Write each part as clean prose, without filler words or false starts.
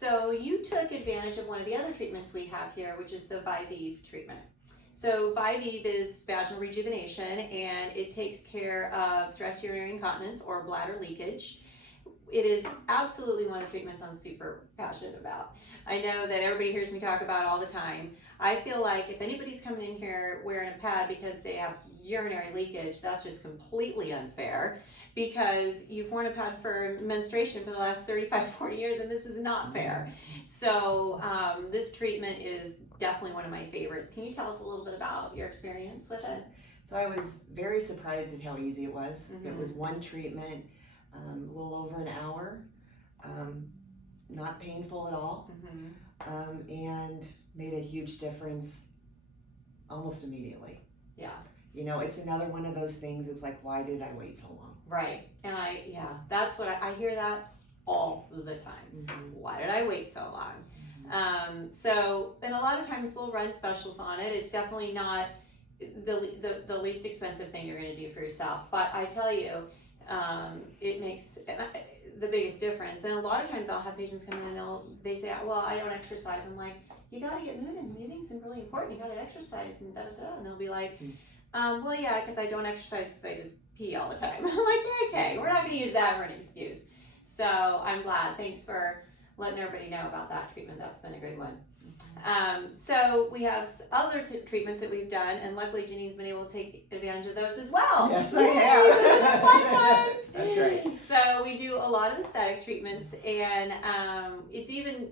So you took advantage of one of the other treatments we have here, which is the Viveve treatment. So Viveve is vaginal rejuvenation, and it takes care of stress urinary incontinence or bladder leakage. It is absolutely one of the treatments I'm super passionate about. I know that everybody hears me talk about it all the time. I feel like if anybody's coming in here wearing a pad because they have urinary leakage, that's just completely unfair, because you've worn a pad for menstruation for the last 35, 40 years, and this is not fair. So this treatment is definitely one of my favorites. Can you tell us a little bit about your experience with it? So I was very surprised at how easy it was. Mm-hmm. It was one treatment, a little over an hour, not painful at all, Mm-hmm. and made a huge difference almost immediately. Yeah. You know, it's another one of those things, it's like, why did I wait so long? Right. And that's what I hear that all the time. Mm-hmm. Why did I wait so long? So, and a lot of times we'll run specials on it. It's definitely not the least expensive thing you're going to do for yourself. But I tell you, it makes the biggest difference. And a lot of times I'll have patients come in and they say, well, I don't exercise. I'm like, you got to get moving. Moving's really important. You got to exercise and da-da-da. And they'll be like, well, yeah, because I don't exercise because I just pee all the time. I'm like, okay, we're not going to use that for an excuse. So I'm glad. Thanks for letting everybody know about that treatment. That's been a good one. So we have other treatments that we've done, and luckily Janine's been able to take advantage of those as well. Yes, I have. That's right. So we do a lot of aesthetic treatments, and it's even,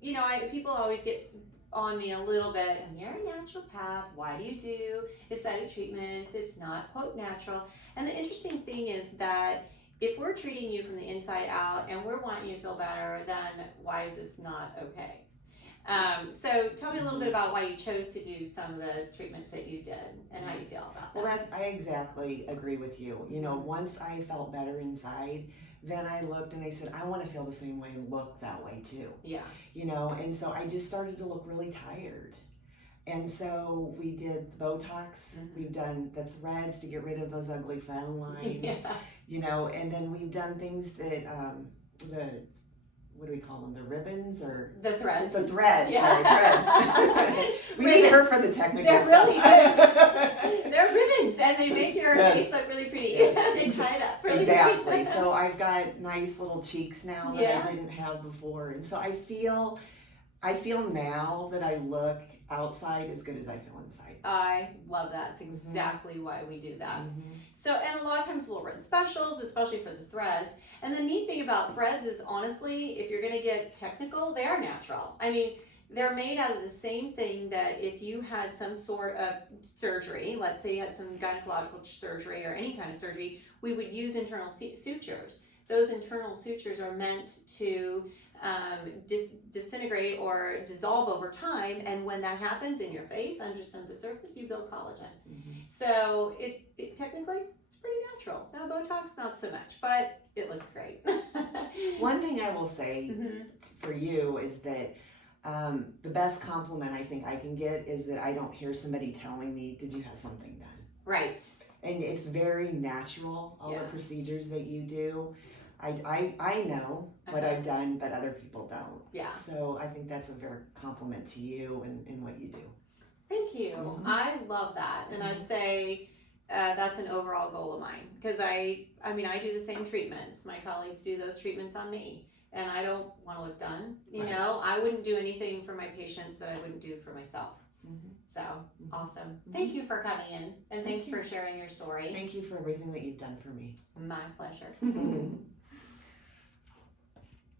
you know, people always get on me a little bit, and you're a naturopath, why do you do aesthetic treatments? It's not, quote, natural. And the interesting thing is that if we're treating you from the inside out and we're wanting you to feel better, then why is this not okay? So tell me a little bit about why you chose to do some of the treatments that you did and how you feel about that. Well, I exactly agree with you. You know, once I felt better inside, then I looked and I said, I want to feel the same way and look that way too. Yeah. You know, and so I just started to look really tired. And so we did Botox, we've done the threads to get rid of those ugly frown lines, you know, and then we've done things that, what do we call them, the ribbons or? The threads. The threads, yeah. Sorry, threads. We need her for the technical They're stuff. really good. They're ribbons, and they make your face look really pretty. Yes. They tie it up really Exactly. pretty. So I've got nice little cheeks now that I didn't have before. And so I feel now that I look outside as good as I feel inside. I love that. It's exactly why we do that. So, and a lot of times we'll run specials, especially for the threads. And the neat thing about threads is, honestly, if you're going to get technical, they are natural. I mean, they're made out of the same thing that if you had some sort of surgery, let's say you had some gynecological surgery or any kind of surgery, we would use internal sutures. Those internal sutures are meant to disintegrate or dissolve over time, and when that happens in your face, under the surface, you build collagen. So it technically, it's pretty natural. Now Botox, not so much, but it looks great. One thing I will say for you is that the best compliment I think I can get is that I don't hear somebody telling me, did you have something done? Right. And it's very natural, all the procedures that you do. I know what I've done, but other people don't. Yeah. So I think that's a very compliment to you and what you do. Thank you. I love that. And I'd say that's an overall goal of mine, because I mean, I do the same treatments. My colleagues do those treatments on me, and I don't want to look done. You know, I wouldn't do anything for my patients that I wouldn't do for myself. So awesome. Thank you for coming in, and thanks for sharing your story. Thank you for everything that you've done for me. My pleasure.